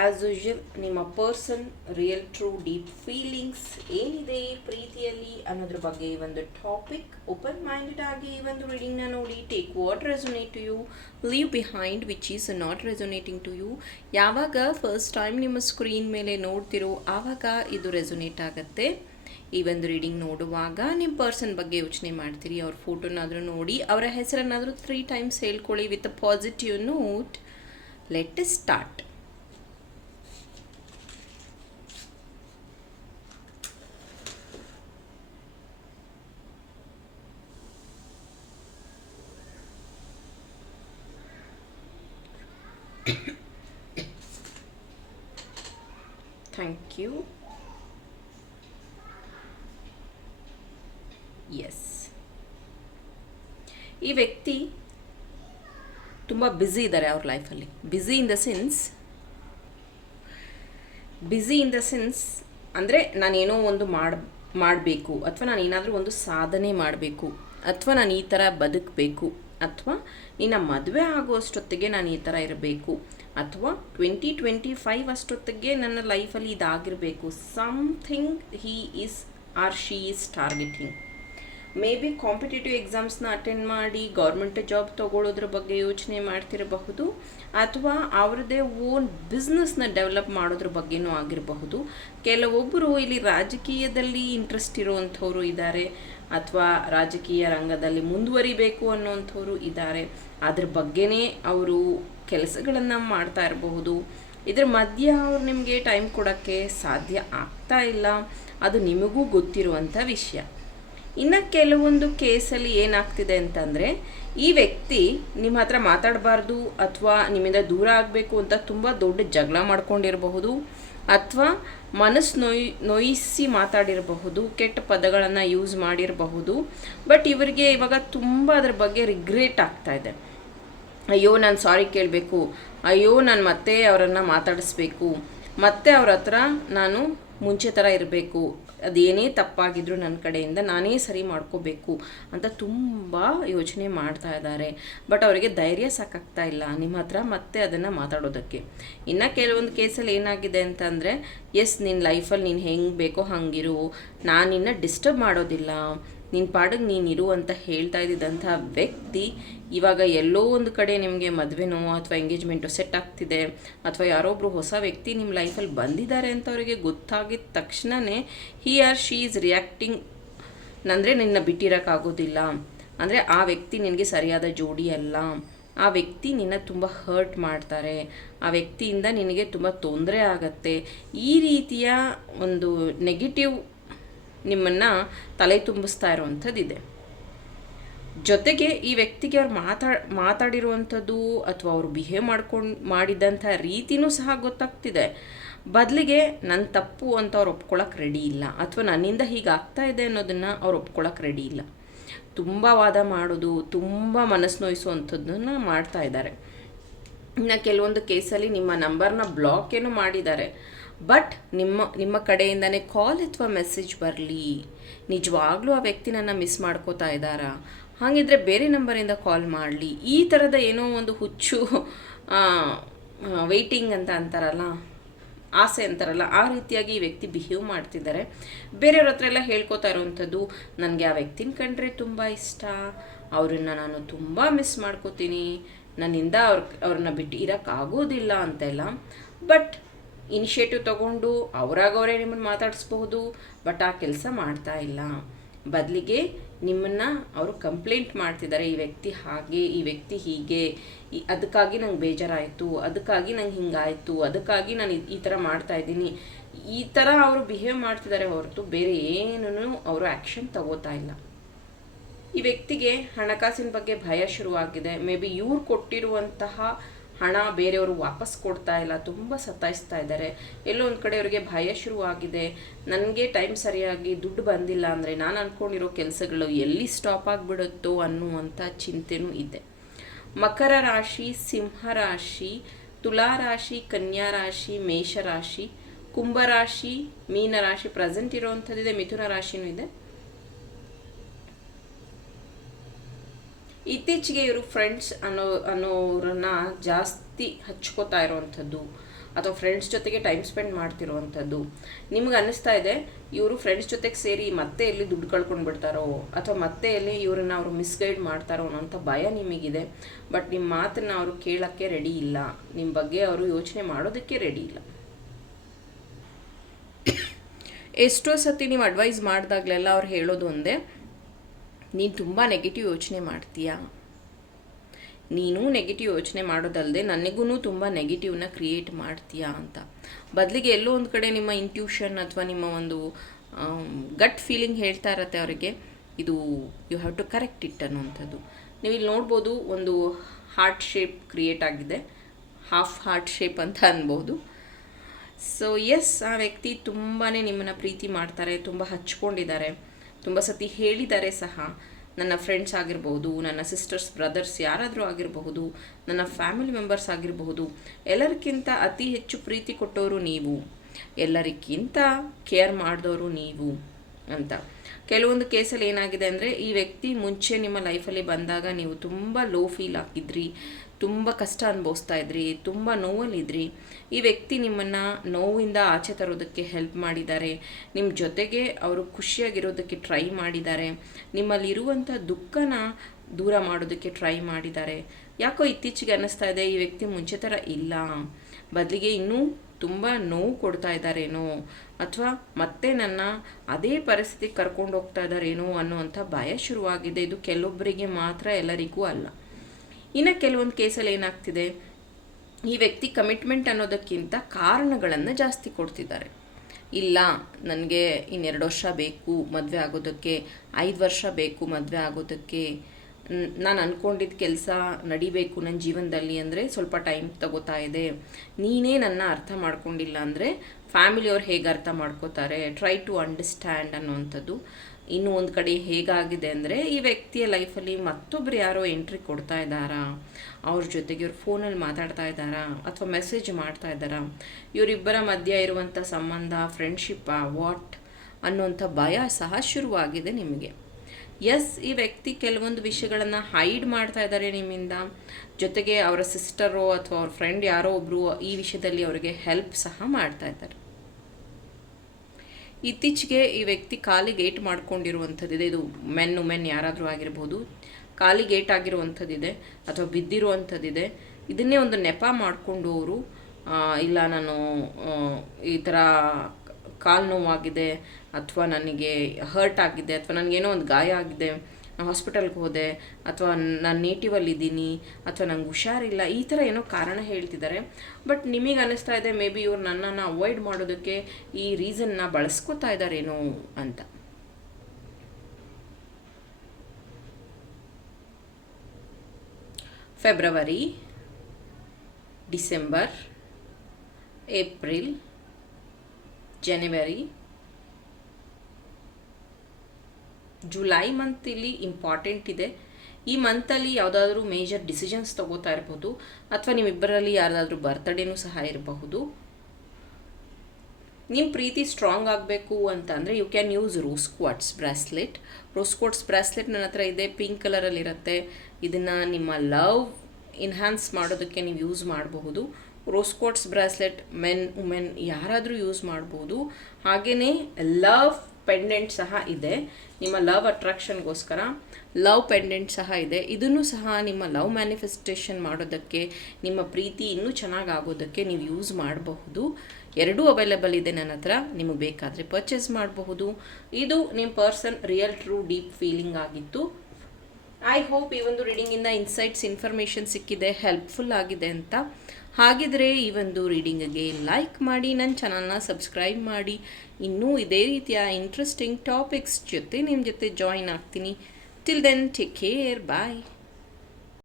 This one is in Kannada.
ಆ್ಯಸ್ ಯೂಶಲ್ ನಿಮ್ಮ person real true deep feelings ಏನಿದೆ ಪ್ರೀತಿಯಲ್ಲಿ ಅನ್ನೋದ್ರ ಬಗ್ಗೆ ಈ ಒಂದು ಟಾಪಿಕ್ ಓಪನ್ ಮೈಂಡೆಡ್ ಆಗಿ ಈ ಒಂದು ರೀಡಿಂಗ್ನ ನೋಡಿ take what resonate to you leave behind which is not resonating to you ಯಾವಾಗ ಫಸ್ಟ್ ಟೈಮ್ ನಿಮ್ಮ ಸ್ಕ್ರೀನ್ ಮೇಲೆ ನೋಡ್ತಿರೋ, ಆವಾಗ ಇದು ರೆಸೊನೇಟ್ ಆಗುತ್ತೆ. ಈ ಒಂದು ರೀಡಿಂಗ್ ನೋಡುವಾಗ ನಿಮ್ಮ ಪರ್ಸನ್ ಬಗ್ಗೆ ಯೋಚನೆ ಮಾಡ್ತೀರಿ, ಅವ್ರ ಫೋಟೋನಾದರೂ ನೋಡಿ, ಅವರ ಹೆಸರನ್ನಾದರೂ three times ಹೇಳ್ಕೊಳ್ಳಿ with a positive note let start thank you yes ಈ ವ್ಯಕ್ತಿ ತುಂಬ ಬ್ಯುಸಿ ಇದ್ದಾರೆ ಅವ್ರ ಲೈಫಲ್ಲಿ busy in the sense busy in the sense ಅಂದರೆ ನಾನೇನೋ ಒಂದು ಮಾಡ್, ಮಾಡಬೇಕು, ಅಥವಾ ನಾನು ಏನಾದರೂ ಒಂದು ಸಾಧನೆ ಮಾಡಬೇಕು, ಅಥವಾ ನಾನು ಈ ಥರ ಬದುಕಬೇಕು. ಅಥವಾ ನಿನ್ನ ಮದುವೆ ಆಗುವಷ್ಟೊತ್ತಿಗೆ ನಾನು ಈ ಥರ ಇರಬೇಕು. ಅಥವಾ ಟ್ವೆಂಟಿ ಟ್ವೆಂಟಿ ಫೈವ್ ಅಷ್ಟೊತ್ತಿಗೆ ನನ್ನ ಲೈಫಲ್ಲಿ ಇದಾಗಿರಬೇಕು. Something he is or she is targeting maybe competitive ಎಕ್ಸಾಮ್ಸ್ನ attend ಮಾಡಿ ಗೌರ್ಮೆಂಟ್ ಜಾಬ್ ತೊಗೊಳ್ಳೋದ್ರ ಬಗ್ಗೆ ಯೋಚನೆ ಮಾಡ್ತಿರಬಹುದು. ಅಥವಾ ಅವ್ರದ್ದೇ ಓನ್ ಬಿಸ್ನೆಸ್ನ ಡೆವಲಪ್ ಮಾಡೋದ್ರ ಬಗ್ಗೆನೂ ಆಗಿರಬಹುದು. ಕೆಲವೊಬ್ಬರು ಇಲ್ಲಿ ರಾಜಕೀಯದಲ್ಲಿ ಇಂಟ್ರೆಸ್ಟ್ ಇರುವಂಥವ್ರು ಇದ್ದಾರೆ ಅಥವಾ ರಾಜಕೀಯ ರಂಗದಲ್ಲಿ ಮುಂದುವರಿಬೇಕು ಅನ್ನೋಂಥವ್ರು ಇದ್ದಾರೆ. ಅದ್ರ ಬಗ್ಗೆನೇ ಅವರು ಕೆಲಸಗಳನ್ನು ಮಾಡ್ತಾ ಇರಬಹುದು. ಇದ್ರ ಮಧ್ಯ ಅವ್ರು ನಿಮಗೆ ಟೈಮ್ ಕೊಡೋಕ್ಕೆ ಸಾಧ್ಯ ಆಗ್ತಾ ಇಲ್ಲ. ಅದು ನಿಮಗೂ ಗೊತ್ತಿರುವಂಥ ವಿಷಯ. ಇನ್ನು ಕೆಲವೊಂದು ಕೇಸಲ್ಲಿ ಏನಾಗ್ತಿದೆ ಅಂತಂದರೆ, ಈ ವ್ಯಕ್ತಿ ನಿಮ್ಮ ಹತ್ರ ಮಾತಾಡಬಾರ್ದು ಅಥವಾ ನಿಮ್ಮಿಂದ ದೂರ ಆಗಬೇಕು ಅಂತ ತುಂಬ ದೊಡ್ಡ ಜಗಳ ಮಾಡ್ಕೊಂಡಿರಬಹುದು. ಅಥವಾ ಮನಸ್ಸು ನೋಯ್, ನೋಯಿಸಿ ಮಾತಾಡಿರಬಹುದು, ಕೆಟ್ಟ ಪದಗಳನ್ನು ಯೂಸ್ ಮಾಡಿರಬಹುದು ಬಟ್ ಇವರಿಗೆ ಇವಾಗ ತುಂಬ ಅದ್ರ ಬಗ್ಗೆ ರಿಗ್ರೆಟ್ ಆಗ್ತಾ ಇದೆ. ಅಯ್ಯೋ, ನಾನು ಸಾರಿ ಕೇಳಬೇಕು. ಅಯ್ಯೋ, ನಾನು ಮತ್ತೆ ಅವರನ್ನು ಮಾತಾಡಿಸ್ಬೇಕು. ಮತ್ತೆ ಅವ್ರ ಹತ್ರ ನಾನು ಮುಂಚೆ ಥರ ಇರಬೇಕು. ಅದೇನೇ ತಪ್ಪಾಗಿದ್ರು ನನ್ನ ಕಡೆಯಿಂದ ನಾನೇ ಸರಿ ಮಾಡ್ಕೋಬೇಕು ಅಂತ ತುಂಬ ಯೋಚನೆ ಮಾಡ್ತಾ ಇದ್ದಾರೆ. ಬಟ್ ಅವರಿಗೆ ಧೈರ್ಯ ಸಾಕಾಗ್ತಾ ಇಲ್ಲ. ನಿಮ್ಮ ಹತ್ರ ಮತ್ತೆ ಅದನ್ನು ಮಾತಾಡೋದಕ್ಕೆ. ಇನ್ನು ಕೆಲವೊಂದು ಕೇಸಲ್ಲಿ ಏನಾಗಿದೆ ಅಂತಂದರೆ, ಎಸ್ ನಿನ್ನ ಲೈಫಲ್ಲಿ ನೀನು ಹೆಂಗೆ ಬೇಕೋ ಹಂಗಿರು. ನಾನು ನಿನ್ನ ಡಿಸ್ಟರ್ಬ್ ಮಾಡೋದಿಲ್ಲ. ನಿನ್ನ ಪಾಡಿಗೆ ನೀನು ಇರು ಅಂತ ಹೇಳ್ತಾ ಇದ್ದಿದ್ದಂಥ ವ್ಯಕ್ತಿ ಇವಾಗ ಎಲ್ಲೋ ಒಂದು ಕಡೆ ನಿಮಗೆ ಮದುವೆನೋ ಅಥವಾ ಎಂಗೇಜ್ಮೆಂಟು ಸೆಟ್ ಆಗ್ತಿದೆ ಅಥವಾ ಯಾರೊಬ್ಬರು ಹೊಸ ವ್ಯಕ್ತಿ ನಿಮ್ಮ ಲೈಫಲ್ಲಿ ಬಂದಿದ್ದಾರೆ ಅಂತ ಅವರಿಗೆ ಗೊತ್ತಾಗಿದ ತಕ್ಷಣವೇ he or she is reacting ಅಂದರೆ ನಿನ್ನ ಬಿಟ್ಟಿರೋಕ್ಕಾಗೋದಿಲ್ಲ ಅಂದರೆ ಆ ವ್ಯಕ್ತಿ ನಿನಗೆ ಸರಿಯಾದ ಜೋಡಿ ಅಲ್ಲ. ಆ ವ್ಯಕ್ತಿ ನಿನ್ನ ತುಂಬ ಹರ್ಟ್ ಮಾಡ್ತಾರೆ. ಆ ವ್ಯಕ್ತಿಯಿಂದ ನಿನಗೆ ತುಂಬ ತೊಂದರೆ ಆಗತ್ತೆ. ಈ ರೀತಿಯ ಒಂದು ನೆಗೆಟಿವ್ ನಿಮ್ಮನ್ನು ತಲೆ ತುಂಬಿಸ್ತಾ ಇರುವಂಥದ್ದಿದೆ. ಜೊತೆಗೆ ಈ ವ್ಯಕ್ತಿಗೆ ಅವ್ರು ಮಾತಾ, ಮಾತಾಡಿರುವಂಥದ್ದು ಅಥವಾ ಅವರು ಬಿಹೇವ್ ಮಾಡ್ಕೊಂಡು, ಮಾಡಿದಂಥ ರೀತಿನೂ ಸಹ ಗೊತ್ತಾಗ್ತಿದೆ. ಬದಲಿಗೆ ನನ್ನ ತಪ್ಪು ಅಂತ ಅವ್ರು ಒಪ್ಕೊಳ್ಳೋಕೆ ರೆಡಿ ಇಲ್ಲ ಅಥವಾ ನನ್ನಿಂದ ಹೀಗೆ ಆಗ್ತಾ ಇದೆ ಅನ್ನೋದನ್ನು ಅವ್ರು ಒಪ್ಕೊಳ್ಳೋಕೆ ರೆಡಿ ಇಲ್ಲ. ತುಂಬ ವಾದ ಮಾಡೋದು, ತುಂಬ ಮನಸ್ಸು ನೋಯಿಸುವಂಥದ್ದನ್ನು ಮಾಡ್ತಾ ಇದ್ದಾರೆ. ಇನ್ನು ಕೆಲವೊಂದು ಕೇಸಲ್ಲಿ ನಿಮ್ಮ ನಂಬರ್ನ ಬ್ಲಾಕ್ ಏನೋ ಮಾಡಿದ್ದಾರೆ. ಬಟ್ ನಿಮ್ಮ ನಿಮ್ಮ ಕಡೆಯಿಂದನೇ ಕಾಲ್ ಅಥವಾ ಮೆಸೇಜ್ ಬರಲಿ. ನಿಜವಾಗ್ಲೂ ಆ ವ್ಯಕ್ತಿ ನನ್ನ ಮಿಸ್ ಮಾಡ್ಕೋತಾ ಇದ್ದಾರಾ? ಹಾಗಿದ್ರೆ ಬೇರೆ ನಂಬರಿಂದ ಕಾಲ್ ಮಾಡಲಿ. ಈ ಥರದ ಏನೋ ಒಂದು ಹುಚ್ಚು ವೆಯ್ಟಿಂಗ್ ಅಂತ ಅಂತಾರಲ್ಲ, ಆಸೆ ಅಂತಾರಲ್ಲ, ಆ ರೀತಿಯಾಗಿ ಈ ವ್ಯಕ್ತಿ ಬಿಹೇವ್ ಮಾಡ್ತಿದ್ದಾರೆ. ಬೇರೆಯವ್ರ ಹತ್ರ ಎಲ್ಲ ಹೇಳ್ಕೊತಾ ಇರೋವಂಥದ್ದು, ನನಗೆ ಆ ವ್ಯಕ್ತಿನ ಕಂಡ್ರೆ ತುಂಬ ಇಷ್ಟ. ಅವರನ್ನು ನಾನು ತುಂಬ ಮಿಸ್ ಮಾಡ್ಕೋತೀನಿ. ನನ್ನಿಂದ ಅವ್ರ, ಅವ್ರನ್ನ ಬಿಟ್ಟು ಇರೋಕ್ಕಾಗೋದಿಲ್ಲ ಅಂತೆಲ್ಲ. ಬಟ್ ಇನಿಷಿಯೇಟಿವ್ ತಗೊಂಡು ಅವರಾಗವರೇ ನಿಮ್ಮನ್ನು ಮಾತಾಡಿಸ್ಬಹುದು, ಬಟ್ ಆ ಕೆಲಸ ಮಾಡ್ತಾ ಇಲ್ಲ. ಬದಲಿಗೆ ನಿಮ್ಮನ್ನು ಅವರು ಕಂಪ್ಲೇಂಟ್ ಮಾಡ್ತಿದ್ದಾರೆ ಈ ವ್ಯಕ್ತಿ ಹಾಗೆ, ಈ ವ್ಯಕ್ತಿ ಹೀಗೆ ಅದಕ್ಕಾಗಿ ನಂಗೆ ಬೇಜಾರಾಯಿತು, ಅದಕ್ಕಾಗಿ ನಂಗೆ ಹಿಂಗಾಯಿತು, ಅದಕ್ಕಾಗಿ ನಾನು ಈ ಥರ ಮಾಡ್ತಾ ಇದ್ದೀನಿ. ಈ ಥರ ಅವರು ಬಿಹೇವ್ ಮಾಡ್ತಿದ್ದಾರೆ ಹೊರತು ಬೇರೆ ಏನೂ ಅವರು ಆ್ಯಕ್ಷನ್ ತಗೋತಾ ಇಲ್ಲ. ಈ ವ್ಯಕ್ತಿಗೆ ಹಣಕಾಸಿನ ಬಗ್ಗೆ ಭಯ ಶುರುವಾಗಿದೆ. ಮೇ ಬಿ ಇವ್ರು ಕೊಟ್ಟಿರುವಂತಹ ಹಣ ಬೇರೆಯವರು ವಾಪಸ್ ಕೊಡ್ತಾ ಇಲ್ಲ, ತುಂಬ ಸತಾಯಿಸ್ತಾ ಇದ್ದಾರೆ. ಎಲ್ಲೋ ಒಂದು ಕಡೆ ಅವರಿಗೆ ಭಯ ಶುರುವಾಗಿದೆ. ನನಗೆ ಟೈಮ್ ಸರಿಯಾಗಿ ದುಡ್ಡು ಬಂದಿಲ್ಲ ಅಂದರೆ ನಾನು ಅಂದ್ಕೊಂಡಿರೋ ಕೆಲಸಗಳು ಎಲ್ಲಿ ಸ್ಟಾಪ್ ಆಗಿಬಿಡುತ್ತೋ ಅನ್ನುವಂಥ ಚಿಂತೆನೂ ಇದೆ. ಮಕರ ರಾಶಿ, ಸಿಂಹ ರಾಶಿ, ತುಲಾ ರಾಶಿ, ಕನ್ಯಾ ರಾಶಿ ಮೇಷರಾಶಿ ಕುಂಭರಾಶಿ ಮೀನರಾಶಿ ಪ್ರೆಸೆಂಟ್ ಇರೋವಂಥದ್ದಿದೆ, ಮಿಥುನ ರಾಶಿನೂ ಇದೆ. ಇತ್ತೀಚೆಗೆ ಇವರು ಫ್ರೆಂಡ್ಸ್ ಅನ್ನೋ, ಅನ್ನೋರನ್ನ ಜಾಸ್ತಿ ಹಚ್ಕೋತಾ ಇರೋವಂಥದ್ದು, ಅಥವಾ ಫ್ರೆಂಡ್ಸ್ ಜೊತೆಗೆ ಟೈಮ್ ಸ್ಪೆಂಡ್ ಮಾಡ್ತಿರುವಂಥದ್ದು. ನಿಮ್ಗೆ ಅನ್ನಿಸ್ತಾ ಇದೆ, ಇವರು ಫ್ರೆಂಡ್ಸ್ ಜೊತೆಗೆ ಸೇರಿ ಮತ್ತೆ ಎಲ್ಲಿ ದುಡ್ಡು ಕಳ್ಕೊಂಡು ಬಿಡ್ತಾರೋ, ಅಥವಾ ಮತ್ತೆ ಎಲ್ಲಿ ಇವ್ರನ್ನ ಅವರು ಮಿಸ್ಗೈಡ್ ಮಾಡ್ತಾರೋ ಅನ್ನೋಂಥ ಭಯ ನಿಮಗಿದೆ. ಬಟ್ ನಿಮ್ಮ ಮಾತನ್ನು ಅವರು ಕೇಳೋಕ್ಕೆ ರೆಡಿ ಇಲ್ಲ. ನಿಮ್ಮ ಬಗ್ಗೆ ಅವರು ಯೋಚನೆ ಮಾಡೋದಕ್ಕೆ ರೆಡಿ ಇಲ್ಲ. ಎಷ್ಟೋ ಸತಿ ನೀವು ಅಡ್ವೈಸ್ ಮಾಡಿದಾಗಲೆಲ್ಲ ಅವ್ರು ಹೇಳೋದು ಒಂದೇ ನೀನು ತುಂಬ ನೆಗೆಟಿವ್ ಯೋಚನೆ ಮಾಡ್ತೀಯಾ? ನೀನು ನೆಗೆಟಿವ್ ಯೋಚನೆ ಮಾಡೋದಲ್ಲದೆ ನನಗೂ ತುಂಬ ನೆಗೆಟಿವ್ನ ಕ್ರಿಯೇಟ್ ಮಾಡ್ತೀಯಾ ಅಂತ. ಬದಲಿಗೆ ಎಲ್ಲೋ ಒಂದು ಕಡೆ ನಿಮ್ಮ ಇಂಟ್ಯೂಷನ್ ಅಥವಾ ನಿಮ್ಮ ಒಂದು ಗಟ್ ಫೀಲಿಂಗ್ ಹೇಳ್ತಾ ಇರತ್ತೆ ಅವರಿಗೆ, ಇದು you have to correct it ಅನ್ನುವಂಥದ್ದು. ನೀವು ಇಲ್ಲಿ ನೋಡ್ಬೋದು ಒಂದು ಹಾರ್ಟ್ ಶೇಪ್ ಕ್ರಿಯೇಟ್ ಆಗಿದೆ. ಹಾಫ್ ಹಾರ್ಟ್ ಶೇಪ್ ಅಂತ ಅನ್ಬೋದು. ಸೊ ಎಸ್ ಆ ವ್ಯಕ್ತಿ ತುಂಬಾ ನಿಮ್ಮನ್ನು ಪ್ರೀತಿ ಮಾಡ್ತಾರೆ, ತುಂಬ ಹಚ್ಕೊಂಡಿದ್ದಾರೆ. ತುಂಬ ಸತಿ ಹೇಳಿದ್ದಾರೆ ಸಹ ನನ್ನ ಫ್ರೆಂಡ್ಸ್ ಆಗಿರ್ಬೋದು, ನನ್ನ ಸಿಸ್ಟರ್ಸ್ ಬ್ರದರ್ಸ್ ಯಾರಾದರೂ ಆಗಿರಬಹುದು, ನನ್ನ ಫ್ಯಾಮಿಲಿ ಮೆಂಬರ್ಸ್ ಆಗಿರಬಹುದು, ಎಲ್ಲರಿಗಿಂತ ಅತಿ ಹೆಚ್ಚು ಪ್ರೀತಿ ಕೊಟ್ಟವರು ನೀವು, ಎಲ್ಲರಿಗಿಂತ ಕೇರ್ ಮಾಡಿದವರು ನೀವು ಅಂತ. ಕೆಲವೊಂದು ಕೇಸಲ್ಲಿ ಏನಾಗಿದೆ ಅಂದರೆ ಈ ವ್ಯಕ್ತಿ ಮುಂಚೆ ನಿಮ್ಮ ಲೈಫಲ್ಲಿ ಬಂದಾಗ ನೀವು ತುಂಬ ಲೋ ಫೀಲ್ ಆಗಿದ್ರಿ ತುಂಬ ಕಷ್ಟ ಅನುಭವಿಸ್ತಾ ಇದ್ರಿ, ತುಂಬ ನೋವಲ್ಲಿದ್ರಿ ಈ ವ್ಯಕ್ತಿ ನಿಮ್ಮನ್ನು ನೋವಿಂದ ಆಚೆ ತರೋದಕ್ಕೆ ಹೆಲ್ಪ್ ಮಾಡಿದ್ದಾರೆ. ನಿಮ್ಮ ಜೊತೆಗೆ ಅವರು ಖುಷಿಯಾಗಿರೋದಕ್ಕೆ ಟ್ರೈ ಮಾಡಿದ್ದಾರೆ. ನಿಮ್ಮಲ್ಲಿರುವಂಥ ದುಃಖನ ದೂರ ಮಾಡೋದಕ್ಕೆ ಟ್ರೈ ಮಾಡಿದ್ದಾರೆ. ಯಾಕೋ ಇತ್ತೀಚೆಗೆ ಅನ್ನಿಸ್ತಾ ಇದೆ, ಈ ವ್ಯಕ್ತಿ ಮುಂಚೆ ಥರ ಇಲ್ಲ. ಬದಲಿಗೆ ಇನ್ನೂ ತುಂಬ ನೋವು ಕೊಡ್ತಾ ಇದ್ದಾರೇನೋ? ಅಥವಾ ಮತ್ತೆ ನನ್ನ ಅದೇ ಪರಿಸ್ಥಿತಿಗೆ ಕರ್ಕೊಂಡು ಹೋಗ್ತಾ ಇದ್ದಾರೇನೋ ಅನ್ನುವಂಥ ಭಯ ಶುರುವಾಗಿದೆ. ಇದು ಕೆಲವೊಬ್ಬರಿಗೆ ಮಾತ್ರ ಎಲ್ಲರಿಗೂ ಅಲ್ಲ. ಇನ್ನು ಕೆಲವೊಂದು ಕೇಸಲ್ಲಿ ಏನಾಗ್ತಿದೆ, ಈ ವ್ಯಕ್ತಿ ಕಮಿಟ್ಮೆಂಟ್ ಅನ್ನೋದಕ್ಕಿಂತ ಕಾರಣಗಳನ್ನು ಜಾಸ್ತಿ ಕೊಡ್ತಿದ್ದಾರೆ. ಇಲ್ಲ, ನನಗೆ ಇನ್ನೆರಡು ವರ್ಷ ಬೇಕು, ಮದುವೆ ಆಗೋದಕ್ಕೆ ಐದು ವರ್ಷ ಬೇಕು, ಮದುವೆ ಆಗೋದಕ್ಕೆ. ನಾನು ಅಂದ್ಕೊಂಡಿದ್ದ ಕೆಲಸ ನಡಿಬೇಕು ನನ್ನ ಜೀವನದಲ್ಲಿ ಅಂದರೆ ಸ್ವಲ್ಪ ಟೈಮ್ ತಗೋತಾ ಇದೆ. ನೀನೇ ನನ್ನ ಅರ್ಥ ಮಾಡ್ಕೊಂಡಿಲ್ಲ ಅಂದರೆ ಫ್ಯಾಮಿಲಿಯವ್ರು ಹೇಗೆ ಅರ್ಥ ಮಾಡ್ಕೋತಾರೆ? ಟ್ರೈ ಟು ಅಂಡರ್ಸ್ಟ್ಯಾಂಡ್ ಅನ್ನುವಂಥದ್ದು. ಇನ್ನು ಒಂದು ಕಡೆ ಹೇಗಾಗಿದೆ ಅಂದರೆ ಈ ವ್ಯಕ್ತಿಯ ಲೈಫಲ್ಲಿ ಮತ್ತೊಬ್ರು ಯಾರೋ ಎಂಟ್ರಿ ಕೊಡ್ತಾ ಇದ್ದಾರಾ? ಅವ್ರ ಜೊತೆಗೆ ಇವ್ರು ಫೋನಲ್ಲಿ ಮಾತಾಡ್ತಾ ಇದ್ದಾರಾ? ಅಥವಾ ಮೆಸೇಜ್ ಮಾಡ್ತಾ ಇದ್ದಾರಾ? ಇವರಿಬ್ಬರ ಮಧ್ಯ ಇರುವಂಥ ಸಂಬಂಧ ಫ್ರೆಂಡ್ಶಿಪ್ಪಾ ವಾಟ್ ಅನ್ನುವಂಥ ಭಯ ಸಹ ಶುರುವಾಗಿದೆ ನಿಮಗೆ. ಎಸ್ ಈ ವ್ಯಕ್ತಿ ಕೆಲವೊಂದು ವಿಷಯಗಳನ್ನು ಹೈಡ್ ಮಾಡ್ತಾ ಇದ್ದಾರೆ ನಿಮ್ಮಿಂದ. ಜೊತೆಗೆ ಅವರ ಸಿಸ್ಟರೋ ಅಥವಾ ಅವ್ರ ಫ್ರೆಂಡ್ ಯಾರೋ ಒಬ್ಬರು ಈ ವಿಷಯದಲ್ಲಿ ಅವರಿಗೆ ಹೆಲ್ಪ್ ಸಹ ಮಾಡ್ತಾ ಇದ್ದಾರೆ. ಇತ್ತೀಚೆಗೆ ಈ ವ್ಯಕ್ತಿ ಕಾಲಿಗೆ ಏಟ್ ಮಾಡ್ಕೊಂಡಿರುವಂಥದ್ದಿದೆ. ಇದು ಮೆನ್ ಉಮೆನ್ ಯಾರಾದರೂ ಆಗಿರ್ಬೋದು. ಕಾಲಿಗೆ ಏಟ್ ಆಗಿರುವಂಥದ್ದಿದೆ ಅಥವಾ ಬಿದ್ದಿರುವಂಥದ್ದಿದೆ. ಇದನ್ನೇ ಒಂದು ನೆಪ ಮಾಡಿಕೊಂಡು ಅವರು ಇಲ್ಲ ನಾನು ಈ ಥರ ಕಾಲು ನೋವಾಗಿದೆ ಅಥವಾ ನನಗೆ ಹರ್ಟ್ ಆಗಿದೆ ಅಥವಾ ನನಗೇನೋ ಒಂದು ಗಾಯ ಆಗಿದೆ ಹಾಸ್ಪಿಟಲ್ಗೆ ಹೋದೆ, ಅಥವಾ ನಾನು ನೇಟಿವಲ್ಲಿದ್ದೀನಿ ಅಥವಾ ನಂಗೆ ಹುಷಾರಿಲ್ಲ, ಈ ಥರ ಏನೋ ಕಾರಣ ಹೇಳ್ತಿದ್ದಾರೆ. ಬಟ್ ನಿಮಗೆ ಅನ್ನಿಸ್ತಾ ಇದೆ ಮೇ ಬಿ ಇವ್ರು ನನ್ನನ್ನು ಅವಾಯ್ಡ್ ಮಾಡೋದಕ್ಕೆ ಈ ರೀಸನ್ನ ಬಳಸ್ಕೋತಾ ಇದ್ದಾರೇನೋ ಅಂತ. February December April January July month ಇಲ್ಲಿ ಇಂಪಾರ್ಟೆಂಟ್ ಇದೆ. ಈ ಮಂತಲ್ಲಿ ಯಾವುದಾದ್ರೂ ಮೇಜರ್ ಡಿಸಿಷನ್ಸ್ ತಗೋತಾ ಇರಬಹುದು ಅಥವಾ ನಿಮ್ಮಿಬ್ಬರಲ್ಲಿ ಯಾರ್ದಾದ್ರೂ ಬರ್ತ್ಡೇನೂ ಸಹ ಇರಬಹುದು. ನಿಮ್ಮ ಪ್ರೀತಿ ಸ್ಟ್ರಾಂಗ್ ಆಗಬೇಕು ಅಂತ ಅಂದರೆ you can use rose quartz bracelet rose quartz bracelet ನನ್ನ ಹತ್ರ ಇದೆ ಪಿಂಕ್ ಕಲರಲ್ಲಿರುತ್ತೆ ಇದನ್ನು ನಿಮ್ಮ ಲವ್ ಇನ್ಹ್ಯಾನ್ಸ್ ಮಾಡೋದಕ್ಕೆ ನೀವು ಯೂಸ್ ಮಾಡಬಹುದು. Rose quartz bracelet men women ಯಾರಾದರೂ ಯೂಸ್ ಮಾಡ್ಬೋದು. ಹಾಗೆಯೇ ಲವ್ ಪೆಂಡೆಂಟ್ ಸಹ ಇದೆ. ನಿಮ್ಮ ಲವ್ ಅಟ್ರಾಕ್ಷನ್ಗೋಸ್ಕರ ಲವ್ ಪೆಂಡೆಂಟ್ ಸಹ ಇದೆ. ಇದನ್ನು ಸಹ ನಿಮ್ಮ ಲವ್ ಮ್ಯಾನಿಫೆಸ್ಟೇಷನ್ ಮಾಡೋದಕ್ಕೆ, ನಿಮ್ಮ ಪ್ರೀತಿ ಇನ್ನೂ ಚೆನ್ನಾಗಿ ಆಗೋದಕ್ಕೆ ನೀವು ಯೂಸ್ ಮಾಡಬಹುದು. ಎರಡೂ ಅವೈಲೇಬಲ್ ಇದೆ ನನ್ನ ಹತ್ರ. ನಿಮಗೆ ಬೇಕಾದರೆ ಪರ್ಚೇಸ್ ಮಾಡಬಹುದು. ಇದು ನಿಮ್ಮ person real true deep feeling ಆಗಿತ್ತು. ಐ ಹೋಪ್ ಈ ಒಂದು ರೀಡಿಂಗಿಂದ ಇನ್ಸೈಟ್ಸ್ ಇನ್ಫಾರ್ಮೇಷನ್ ಸಿಕ್ಕಿದೆ ಹೆಲ್ಪ್ಫುಲ್ ಆಗಿದೆ ಅಂತ. ಹಾಗಿದ್ರೆ ಈ ಒಂದು ರೀಡಿಂಗ್ಗೆ ಲೈಕ್ ಮಾಡಿ ನನ್ನ ಚಾನಲ್ನ ಸಬ್ಸ್ಕ್ರೈಬ್ ಮಾಡಿ. ಇನ್ನೂ ಇದೇ ರೀತಿಯ ಇಂಟ್ರೆಸ್ಟಿಂಗ್ ಟಾಪಿಕ್ಸ್ ಜೊತೆ ನಿಮ್ಮ ಜೊತೆ ಜಾಯಿನ್ ಆಗ್ತೀನಿ. Till then take care bye